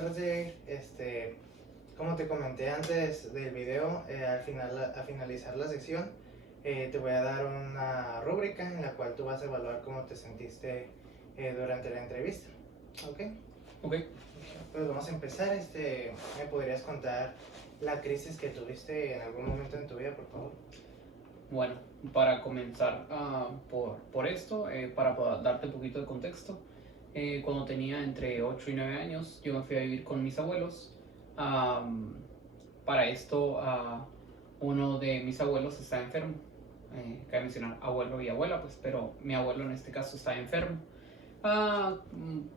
tarde, como te comenté antes del video, al finalizar la sección, te voy a dar una rúbrica en la cual tú vas a evaluar cómo te sentiste durante la entrevista. ¿Ok? Ok. Pues vamos a empezar. ¿Me podrías contar la crisis que tuviste en algún momento en tu vida, por favor? Bueno, para comenzar por esto, para darte un poquito de contexto, cuando tenía entre 8 y 9 años, yo me fui a vivir con mis abuelos. Para esto, uno de mis abuelos está enfermo. Cabe mencionar abuelo y abuela, pues, pero mi abuelo en este caso está enfermo.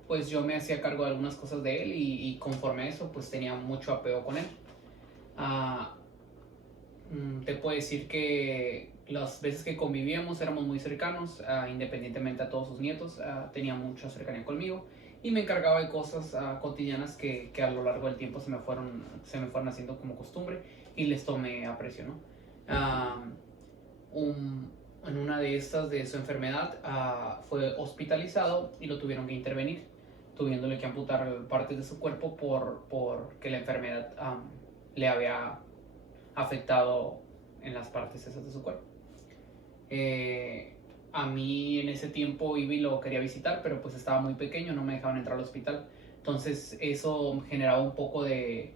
Pues yo me hacía cargo de algunas cosas de él y conforme a eso, pues tenía mucho apego con él. Ah, Te puedo decir que las veces que convivíamos éramos muy cercanos, independientemente a todos sus nietos, tenía mucha cercanía conmigo y me encargaba de cosas cotidianas que a lo largo del tiempo se me fueron haciendo como costumbre y les tomé aprecio, ¿no? Ah, en una de estas de su enfermedad fue hospitalizado y lo tuvieron que intervenir, tuviéndole que amputar partes de su cuerpo porque la enfermedad le había afectado en las partes esas de su cuerpo. A mí en ese tiempo iba y lo quería visitar, pero pues estaba muy pequeño, no me dejaban entrar al hospital. Entonces eso generaba un poco de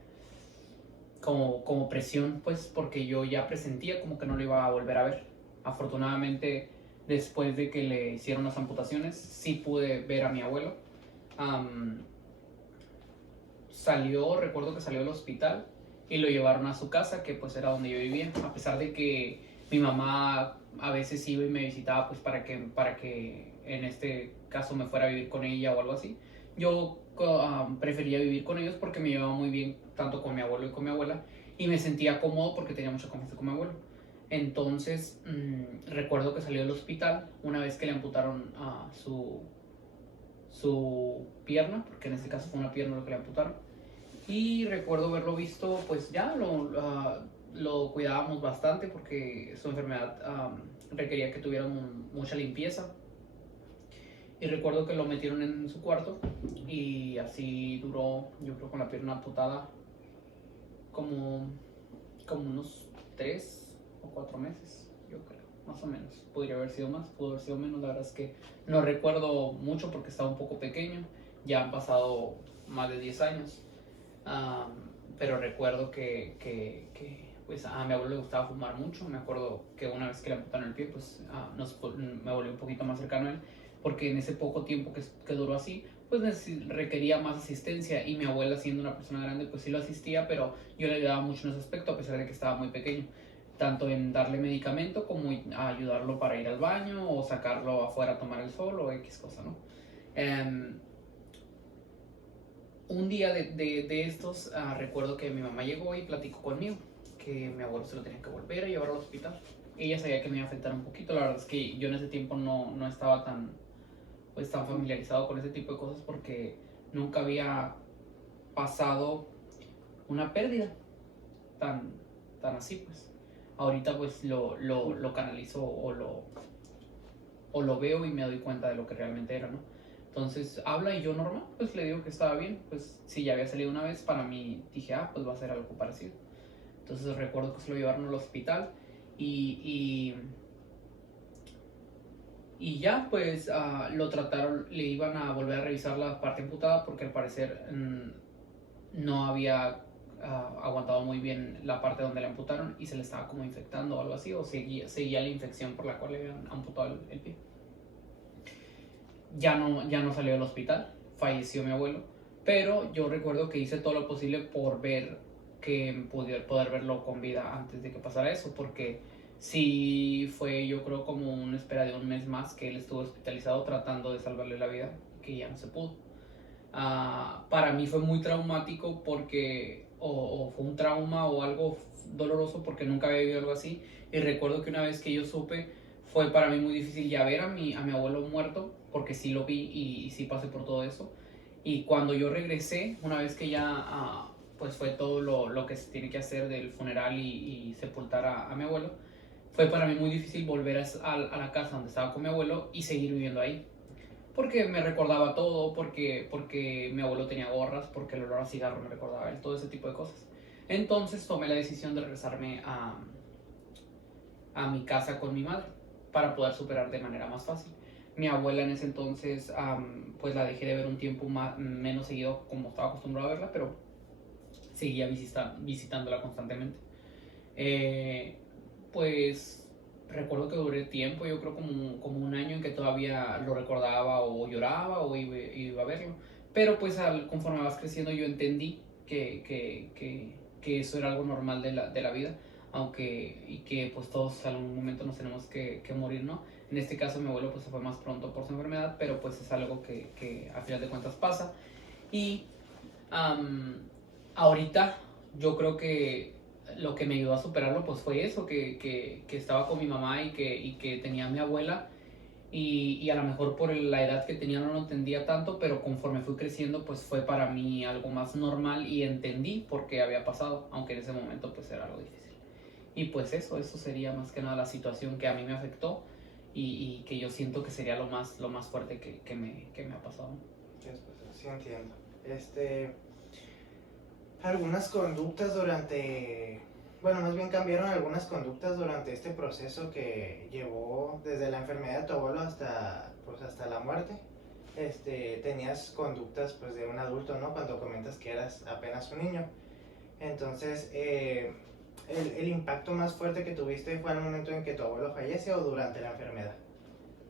como presión, pues porque yo ya presentía como que no lo iba a volver a ver. Afortunadamente, después de que le hicieron las amputaciones, sí pude ver a mi abuelo. Um, Recuerdo que salió del hospital y lo llevaron a su casa, que pues era donde yo vivía, a pesar de que mi mamá a veces iba y me visitaba pues para que en este caso me fuera a vivir con ella o algo así. Yo prefería vivir con ellos porque me llevaba muy bien tanto con mi abuelo y con mi abuela y me sentía cómodo porque tenía mucha confianza con mi abuelo. Entonces recuerdo que salió del hospital una vez que le amputaron su pierna, porque en este caso fue una pierna lo que le amputaron. Y recuerdo haberlo visto, pues ya lo cuidábamos bastante porque su enfermedad requería que tuviéramos mucha limpieza. Y recuerdo que lo metieron en su cuarto y así duró, yo creo, con la pierna amputada como, como unos 3 o 4 meses, yo creo, más o menos. Podría haber sido más, pudo haber sido menos, la verdad es que no recuerdo mucho porque estaba un poco pequeño, ya han pasado más de 10 años. Um, pero recuerdo que pues a mi abuelo le gustaba fumar mucho. Me acuerdo que una vez que le amputaron el pie, pues me volví un poquito más cercano a él, porque en ese poco tiempo que duró así, pues requería más asistencia y mi abuela, siendo una persona grande, pues sí lo asistía, pero yo le ayudaba mucho en ese aspecto a pesar de que estaba muy pequeño, tanto en darle medicamento como ayudarlo para ir al baño o sacarlo afuera a tomar el sol o X cosa, ¿no? Um, un día de estos, recuerdo que mi mamá llegó y platicó conmigo que mi abuelo se lo tenía que volver a llevar al hospital. Ella sabía que me iba a afectar un poquito. La verdad es que yo en ese tiempo no estaba tan familiarizado con ese tipo de cosas porque nunca había pasado una pérdida tan, tan así, pues. Ahorita pues lo canalizo o lo veo y me doy cuenta de lo que realmente era, ¿no? Entonces habla y yo normal, pues le digo que estaba bien, pues si ya había salido una vez, para mí dije, pues va a ser algo parecido. Entonces recuerdo que se lo llevaron al hospital y, y ya pues lo trataron, le iban a volver a revisar la parte amputada porque al parecer no había aguantado muy bien la parte donde le amputaron y se le estaba como infectando o algo así, o seguía la infección por la cual le habían amputado el pie. Ya no salió del hospital, falleció mi abuelo, pero yo recuerdo que hice todo lo posible por ver que poder verlo con vida antes de que pasara eso, porque sí fue, yo creo, como una espera de un mes más que él estuvo hospitalizado tratando de salvarle la vida, que ya no se pudo. Para mí fue muy traumático porque o fue un trauma o algo doloroso porque nunca había vivido algo así, y recuerdo que una vez que yo supe fue para mí muy difícil ya ver a mi abuelo muerto porque sí lo vi y sí pasé por todo eso. Y cuando yo regresé, una vez que ya pues fue todo lo que se tiene que hacer del funeral y sepultar a mi abuelo, fue para mí muy difícil volver a la casa donde estaba con mi abuelo y seguir viviendo ahí, porque me recordaba todo, porque mi abuelo tenía gorras, porque el olor a cigarro me recordaba a él, todo ese tipo de cosas. Entonces tomé la decisión de regresarme a mi casa con mi madre para poder superar de manera más fácil. Mi abuela en ese entonces, pues la dejé de ver un tiempo menos seguido como estaba acostumbrado a verla, pero seguía visitándola constantemente. Eh, pues recuerdo que duré tiempo, yo creo como un año en que todavía lo recordaba o lloraba o iba a verlo. Pero pues conforme vas creciendo yo entendí que eso era algo normal de la vida, aunque y que pues todos en algún momento nos tenemos que morir, ¿no? En este caso mi abuelo pues se fue más pronto por su enfermedad, pero pues es algo que a final de cuentas pasa. Y um, ahorita yo creo que lo que me ayudó a superarlo pues fue eso, que estaba con mi mamá y que tenía a mi abuela y a lo mejor por la edad que tenía no lo entendía tanto, pero conforme fui creciendo pues fue para mí algo más normal y entendí por qué había pasado, aunque en ese momento pues era algo difícil. Y pues eso sería más que nada la situación que a mí me afectó y que yo siento que sería lo más fuerte que me ha pasado. Sí, pues, sí entiendo. Algunas conductas durante, bueno, más bien cambiaron algunas conductas durante este proceso que llevó desde la enfermedad de tu abuelo hasta, pues, hasta la muerte. Tenías conductas pues de un adulto, ¿no? Cuando comentas que eras apenas un niño. Entonces, el impacto más fuerte que tuviste fue al momento en que tu abuelo fallece o durante la enfermedad.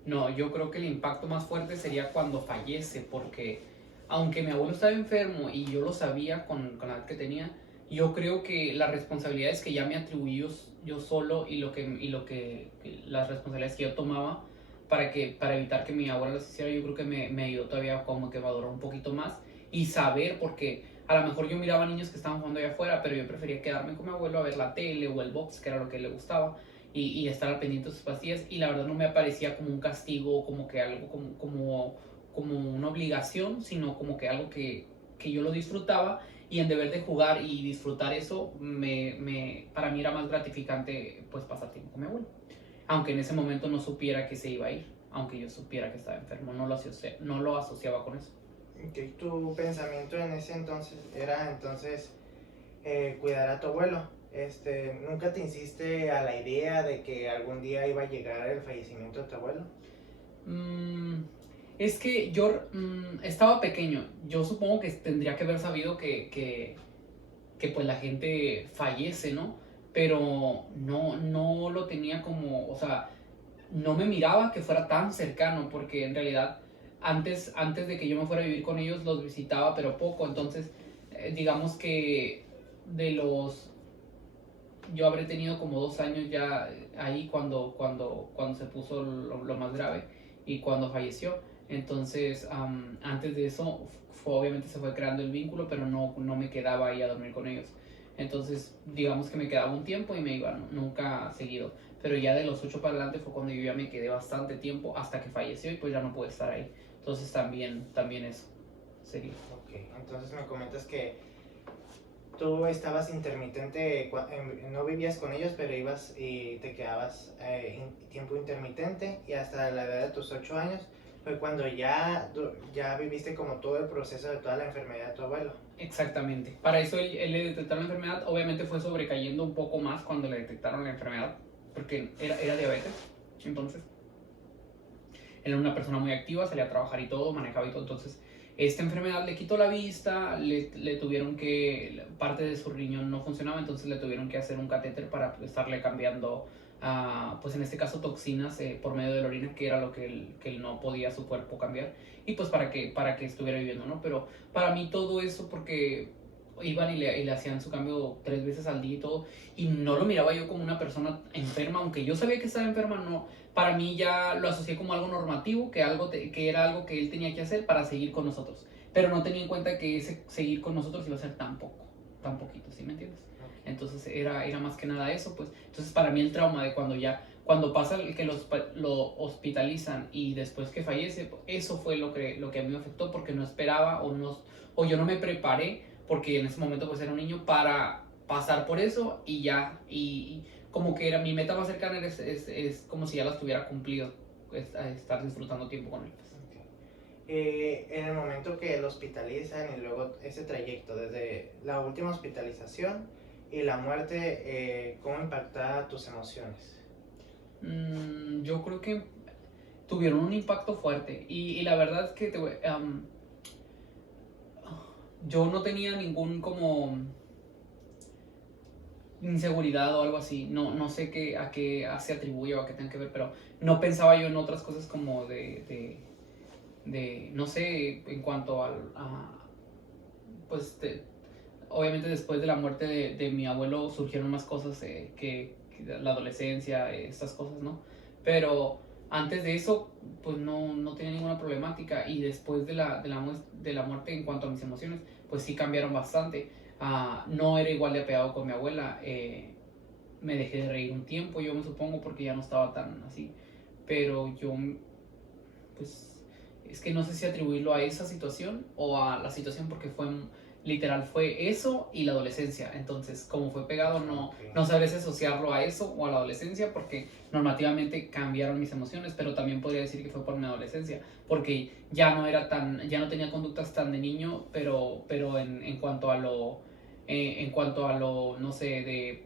No, yo creo que el impacto más fuerte sería cuando fallece, porque aunque mi abuelo estaba enfermo y yo lo sabía con la edad que tenía, yo creo que las responsabilidades que ya me atribuí yo solo y las responsabilidades que yo tomaba para evitar que mi abuela las hiciera, yo creo que me ayudó todavía como que madurar un poquito más y saber, porque a lo mejor yo miraba niños que estaban jugando allá afuera, pero yo prefería quedarme con mi abuelo a ver la tele o el box, que era lo que le gustaba y estar al pendiente de sus pastillas y la verdad no me parecía como un castigo, como que algo como una obligación, sino como que algo que yo lo disfrutaba y en deber de jugar y disfrutar eso, para mí era más gratificante pues pasar tiempo con mi abuelo. Aunque en ese momento no supiera que se iba a ir, aunque yo supiera que estaba enfermo, no lo asociaba con eso. Okay. Tu pensamiento en ese entonces era entonces cuidar a tu abuelo. ¿Nunca te hiciste a la idea de que algún día iba a llegar el fallecimiento de tu abuelo? Mm, es que yo estaba pequeño. Yo supongo que tendría que haber sabido que pues la gente fallece, ¿no? Pero no lo tenía como, o sea, no me miraba que fuera tan cercano, porque en realidad antes de que yo me fuera a vivir con ellos los visitaba, pero poco. Entonces, digamos que de los yo habré tenido como 2 años ya ahí cuando se puso lo más grave y cuando falleció. Entonces, antes de eso, obviamente se fue creando el vínculo, pero no me quedaba ahí a dormir con ellos. Entonces, digamos que me quedaba un tiempo y me iba, nunca seguido. Pero ya de los 8 para adelante fue cuando yo ya me quedé bastante tiempo hasta que falleció y pues ya no pude estar ahí. Entonces, también eso sería. Ok, entonces me comentas que tú estabas intermitente, no vivías con ellos, pero ibas y te quedabas tiempo intermitente y hasta la edad de tus 8 años fue cuando ya viviste como todo el proceso de toda la enfermedad de tu abuelo. Exactamente. Para eso él le detectaron la enfermedad. Obviamente fue sobrecayendo un poco más cuando le detectaron la enfermedad, porque era diabetes. Entonces, era una persona muy activa, salía a trabajar y todo, manejaba y todo. Entonces, esta enfermedad le quitó la vista, le tuvieron parte de su riñón no funcionaba, entonces le tuvieron que hacer un catéter para estarle cambiando, pues en este caso toxinas por medio de la orina, que era lo que él no podía su cuerpo cambiar, y pues para que estuviera viviendo, ¿no? Pero para mí todo eso, porque iban y le hacían su cambio 3 veces al día y todo, y no lo miraba yo como una persona enferma, aunque yo sabía que estaba enferma, no, para mí ya lo asocié como algo normativo, que era algo que él tenía que hacer para seguir con nosotros. Pero no tenía en cuenta que ese seguir con nosotros iba a ser tan poco, tan poquito, ¿sí me entiendes? Entonces era más que nada eso, pues. Entonces para mí el trauma de cuando pasa el que lo hospitalizan y después que fallece, eso fue lo que a mí me afectó porque no esperaba o yo no me preparé porque en ese momento pues era un niño para pasar por eso y ya, y como que era mi meta más cercana es como si ya las tuviera cumplido, estar disfrutando tiempo con él. Okay. En el momento que lo hospitalizan y luego ese trayecto, desde la última hospitalización y la muerte, ¿cómo impacta tus emociones? Yo creo que tuvieron un impacto fuerte y la verdad es que yo no tenía ningún como inseguridad o algo así, no sé a qué se atribuye o a qué tenga que ver, pero no pensaba yo en otras cosas como no sé, en cuanto pues obviamente después de la muerte de mi abuelo surgieron más cosas que la adolescencia, estas cosas, ¿no? Pero antes de eso, pues no tenía ninguna problemática y después de la muerte en cuanto a mis emociones, pues sí cambiaron bastante. No era igual de apegado con mi abuela, me dejé de reír un tiempo, yo me supongo, porque ya no estaba tan así, pero yo, pues, es que no sé si atribuirlo a esa situación o a la situación porque literal fue eso y la adolescencia. Entonces, como fue pegado, Ok. no sabría si asociarlo a eso o a la adolescencia porque normativamente cambiaron mis emociones, pero también podría decir que fue por mi adolescencia porque ya no tenía conductas tan de niño, pero en cuanto a no sé,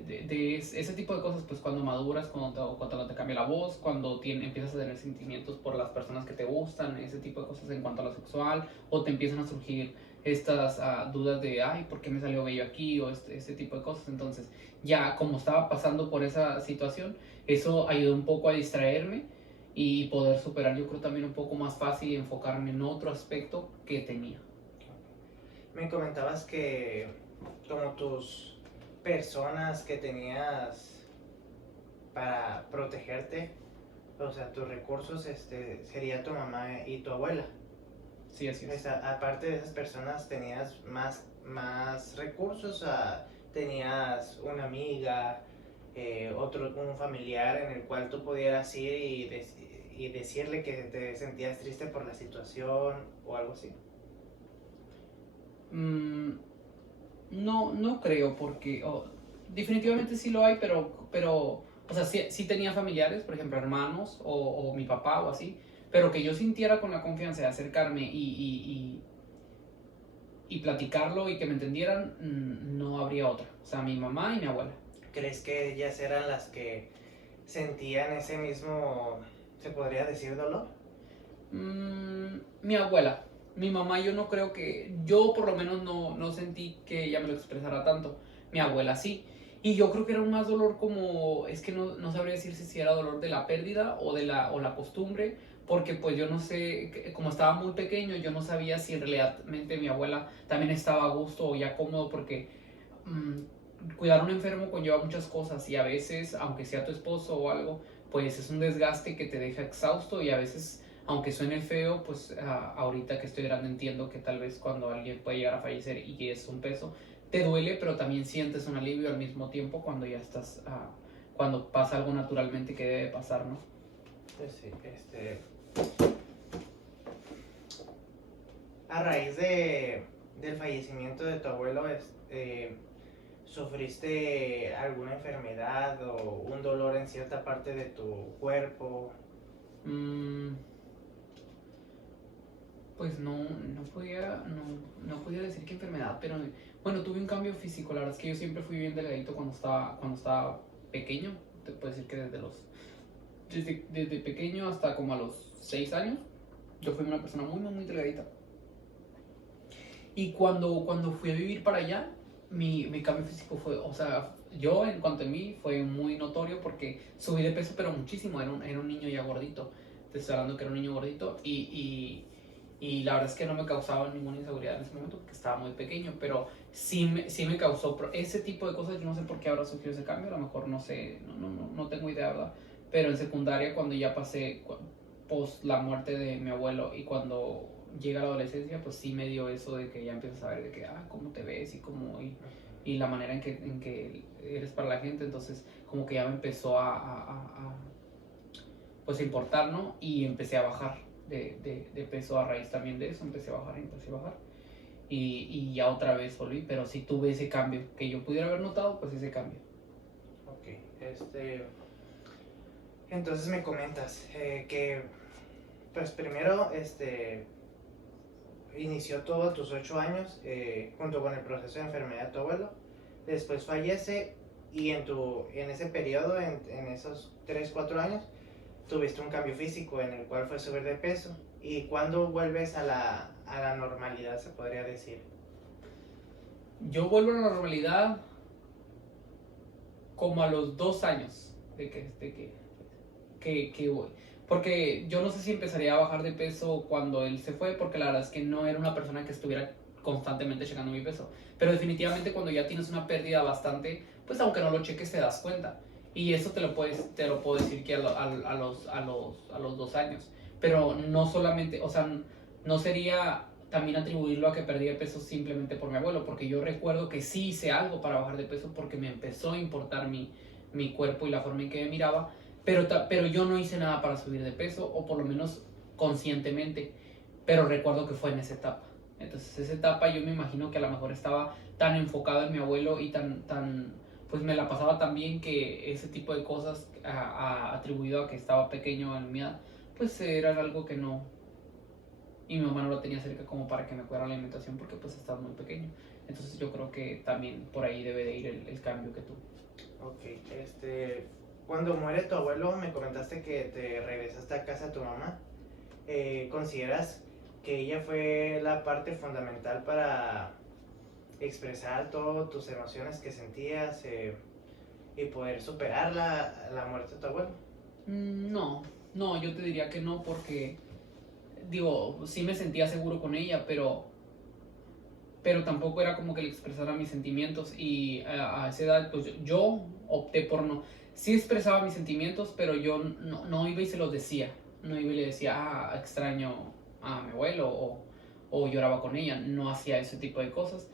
de ese tipo de cosas, pues cuando maduras, cuando te cambia la voz, cuando empiezas a tener sentimientos por las personas que te gustan, ese tipo de cosas en cuanto a lo sexual, o te empiezan a surgir estas dudas de, ay, ¿por qué me salió bello aquí? O este tipo de cosas. Entonces, ya como estaba pasando por esa situación, eso ayudó un poco a distraerme y poder superar, yo creo también un poco más fácil y enfocarme en otro aspecto que tenía. Me comentabas que como tus personas que tenías para protegerte, o sea, tus recursos, sería tu mamá y tu abuela. Sí, así es. Aparte de esas personas, ¿tenías más recursos? ¿Tenías una amiga, un familiar en el cual tú pudieras ir y decirle que te sentías triste por la situación o algo así? Mm, no creo, porque definitivamente sí lo hay, o sea, sí tenía familiares, por ejemplo, hermanos o mi papá o así, pero que yo sintiera con la confianza de acercarme y platicarlo y que me entendieran, no habría otra. O sea, mi mamá y mi abuela. ¿Crees que ellas eran las que sentían ese mismo, se podría decir, dolor? Mi abuela. Mi mamá, yo no creo que. Yo por lo menos no sentí que ella me lo expresara tanto. Mi abuela sí. Y yo creo que era un más dolor como. Es que no sabría decir si era dolor de la pérdida o la costumbre. Porque pues yo no sé, como estaba muy pequeño, yo no sabía si realmente mi abuela también estaba a gusto o ya cómodo. Porque cuidar a un enfermo conlleva muchas cosas. Y a veces, aunque sea tu esposo o algo, pues es un desgaste que te deja exhausto. Y a veces aunque suene feo, pues ahorita que estoy grande entiendo que tal vez cuando alguien puede llegar a fallecer y es un peso, te duele, pero también sientes un alivio al mismo tiempo cuando ya estás, cuando pasa algo naturalmente que debe pasar, ¿no? Pues sí, a raíz del fallecimiento de tu abuelo, ¿sufriste alguna enfermedad o un dolor en cierta parte de tu cuerpo? Mm, pues no podía decir qué enfermedad, pero bueno, tuve un cambio físico. La verdad es que yo siempre fui bien delgadito cuando estaba pequeño. Te puedo decir que desde pequeño hasta como a los 6 años, yo fui una persona muy delgadita. Y cuando fui a vivir para allá, mi cambio físico fue, o sea, yo en cuanto a mí fue muy notorio porque subí de peso, pero muchísimo, era un niño ya gordito. Te estoy hablando que era un niño gordito y la verdad es que no me causaba ninguna inseguridad en ese momento porque estaba muy pequeño, pero sí me causó ese tipo de cosas. Yo no sé por qué ahora surgió ese cambio, a lo mejor no sé, no tengo idea, ¿verdad? Pero en secundaria, cuando ya pasé post la muerte de mi abuelo y cuando llega la adolescencia, pues sí me dio eso de que ya empiezas a ver de que, cómo te ves y la manera en que eres para la gente. Entonces, como que ya me empezó pues a importar, ¿no? Y empecé a bajar de peso a raíz también de eso. Empecé a bajar y empecé a bajar. Y ya otra vez volví, pero sí tuve ese cambio que yo pudiera haber notado, pues ese cambio. Ok, entonces me comentas que Pues primero, inició todo a tus 8 años, junto con el proceso de enfermedad de tu abuelo. Después fallece y en ese periodo, en esos 3 4 años, tuviste un cambio físico en el cual fue subir de peso. ¿Y cuándo vuelves a la normalidad, se podría decir? Yo vuelvo a la normalidad como a los 2 años que voy. Porque yo no sé si empezaría a bajar de peso cuando él se fue, porque la verdad es que no era una persona que estuviera constantemente checando mi peso. Pero definitivamente cuando ya tienes una pérdida bastante, pues aunque no lo cheques te das cuenta. Y eso te lo puedo decir que a los 2 años. Pero no solamente, o sea, no sería también atribuirlo a que perdí de peso simplemente por mi abuelo, porque yo recuerdo que sí hice algo para bajar de peso porque me empezó a importar mi cuerpo y la forma en que me miraba, pero yo no hice nada para subir de peso, o por lo menos conscientemente, pero recuerdo que fue en esa etapa. Entonces esa etapa yo me imagino que a lo mejor estaba tan enfocado en mi abuelo y pues me la pasaba tan bien que ese tipo de cosas atribuido a que estaba pequeño en mi edad, pues era algo que no, y mi mamá no lo tenía cerca como para que me cuidara la alimentación porque pues estaba muy pequeño. Entonces yo creo que también por ahí debe de ir el cambio que tuve. Ok, cuando muere tu abuelo me comentaste que te regresaste a casa de tu mamá. ¿Consideras que ella fue la parte fundamental para expresar todas tus emociones que sentías y poder superar la muerte de tu abuelo? No, no, yo te diría que no porque, digo, sí me sentía seguro con ella, pero tampoco era como que le expresara mis sentimientos y a esa edad pues yo opté por no. Sí expresaba mis sentimientos, pero yo no iba y se los decía. No iba y le decía, extraño a mi abuelo o lloraba con ella. No hacía ese tipo de cosas.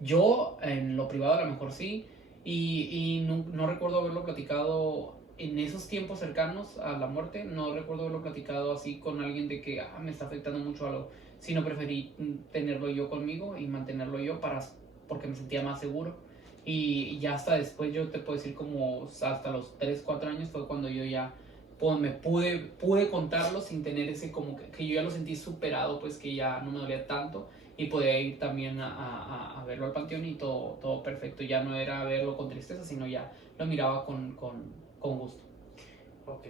Yo en lo privado a lo mejor sí y no recuerdo haberlo platicado en esos tiempos cercanos a la muerte. No recuerdo haberlo platicado así con alguien de que me está afectando mucho algo, sino preferí tenerlo yo conmigo y mantenerlo yo porque me sentía más seguro. Y ya hasta después, yo te puedo decir como hasta los 3 4 años fue cuando yo ya pues, pude contarlo sin tener ese como que yo ya lo sentí superado, pues que ya no me dolía tanto y podía ir también a verlo al panteón y todo perfecto. Ya no era verlo con tristeza, sino ya lo miraba con gusto. Ok,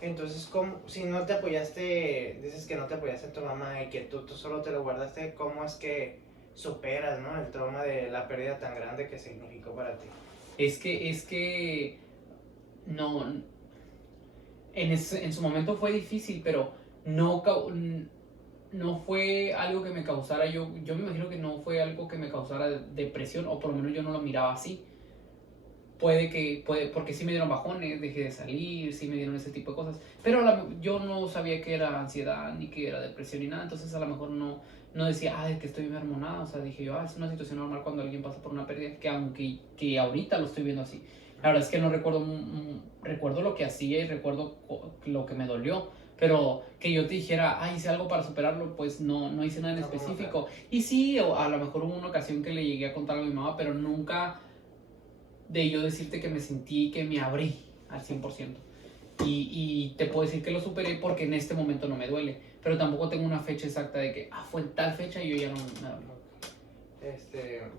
entonces, si no te apoyaste, dices que no te apoyaste en tu mamá y que tú solo te lo guardaste, ¿cómo es que superas, ¿no?, el trauma de la pérdida tan grande que significó para ti? Es que no, en su momento fue difícil, pero no, no fue algo que me causara, yo me imagino que no fue algo que me causara depresión, o por lo menos yo no lo miraba así. Porque sí me dieron bajones, dejé de salir, sí me dieron ese tipo de cosas, pero yo no sabía que era ansiedad, ni que era depresión, ni nada, entonces a lo mejor no decía, es que estoy enfermo, nada, o sea, dije yo, es una situación normal cuando alguien pasa por una pérdida, que ahorita lo estoy viendo así. La verdad es que no recuerdo, recuerdo lo que hacía y recuerdo lo que me dolió, pero que yo te dijera, hice algo para superarlo, pues no hice nada en específico. Y sí, a lo mejor hubo una ocasión que le llegué a contar a mi mamá, pero nunca de yo decirte que me sentí, que me abrí al 100%. Y te puedo decir que lo superé porque en este momento no me duele, pero tampoco tengo una fecha exacta de que fue en tal fecha y yo ya no me abrí.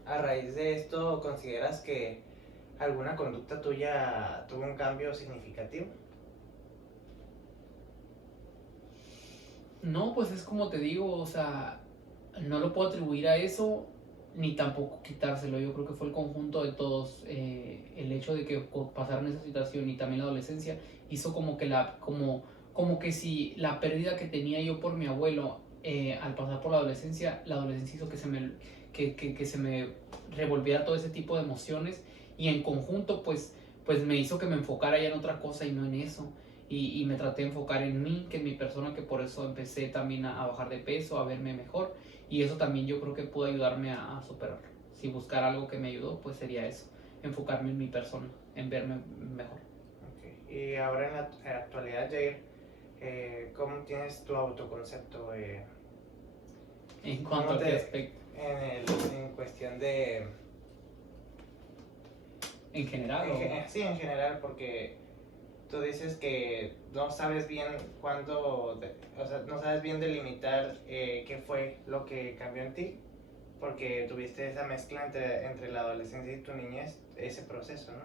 A raíz de esto, ¿consideras que alguna conducta tuya tuvo un cambio significativo? No, pues es como te digo, o sea, no lo puedo atribuir a eso, ni tampoco quitárselo. Yo creo que fue el conjunto de todos. El hecho de que pasaron esa situación y también la adolescencia hizo como que si la pérdida que tenía yo por mi abuelo al pasar por la adolescencia hizo que se me revolviera todo ese tipo de emociones, y en conjunto pues me hizo que me enfocara ya en otra cosa y no en eso. Y me traté de enfocar en mí, que en mi persona, que por eso empecé también a bajar de peso, a verme mejor, y eso también yo creo que pudo ayudarme a superarlo. Si buscar algo que me ayudó, pues sería eso, enfocarme en mi persona, en verme mejor. Okay. Y ahora en la actualidad, Jair, ¿cómo tienes tu autoconcepto? ¿En cuanto a qué aspecto? En cuestión de... ¿En general o...? Sí, en general, porque tú dices que no sabes bien o sea, no sabes bien delimitar qué fue lo que cambió en ti, porque tuviste esa mezcla entre la adolescencia y tu niñez, ese proceso, ¿no?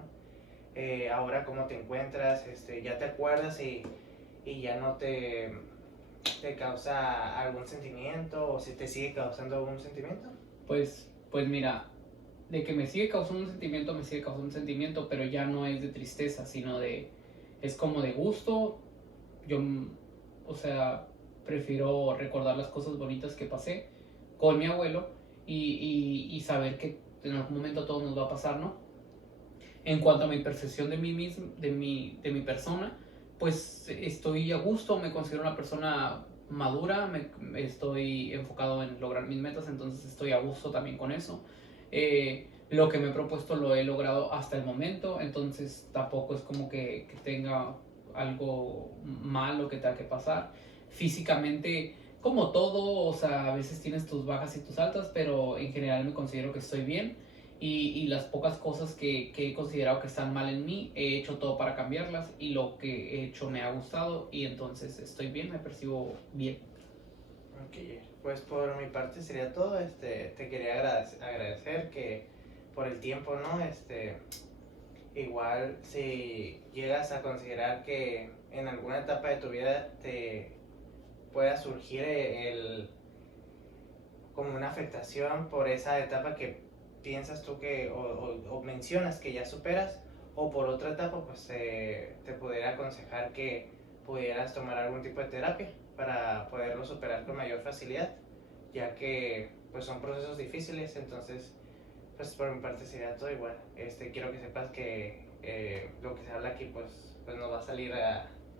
Ahora, ¿cómo te encuentras? ¿Ya te acuerdas y ya no te causa algún sentimiento o si te sigue causando algún sentimiento? Pues mira, de que me sigue causando un sentimiento, me sigue causando un sentimiento, pero ya no es de tristeza, sino es como de gusto. Yo, o sea, prefiero recordar las cosas bonitas que pasé con mi abuelo y saber que en algún momento todo nos va a pasar, ¿no? En cuanto a mi percepción de mí mismo, de mi persona, pues estoy a gusto, me considero una persona madura, estoy enfocado en lograr mis metas, entonces estoy a gusto también con eso. Lo que me he propuesto lo he logrado hasta el momento, entonces tampoco es como que tenga algo malo que tenga que pasar. Físicamente, como todo, o sea, a veces tienes tus bajas y tus altas, pero en general me considero que estoy bien y las pocas cosas que he considerado que están mal en mí, he hecho todo para cambiarlas y lo que he hecho me ha gustado y entonces estoy bien, me percibo bien. Ok, pues por mi parte sería todo. Te quería agradecer que por el tiempo, ¿no? Igual si llegas a considerar que en alguna etapa de tu vida te pueda surgir como una afectación por esa etapa que piensas tú o mencionas que ya superas, o por otra etapa, pues te pudiera aconsejar que pudieras tomar algún tipo de terapia para poderlo superar con mayor facilidad, ya que pues son procesos difíciles. Entonces pues por mi parte sería todo igual. Quiero que sepas que lo que se habla aquí pues no va a salir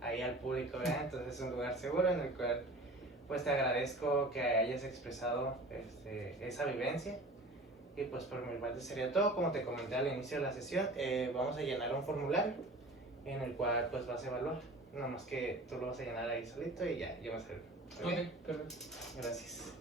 ahí al público, ¿verdad? Entonces es un lugar seguro en el cual pues te agradezco que hayas expresado esa vivencia. Y pues por mi parte sería todo. Como te comenté al inicio de la sesión, vamos a llenar un formulario en el cual pues vas a evaluar. Nada más que tú lo vas a llenar ahí solito y ya vas a ver. Ok, perfecto. Gracias.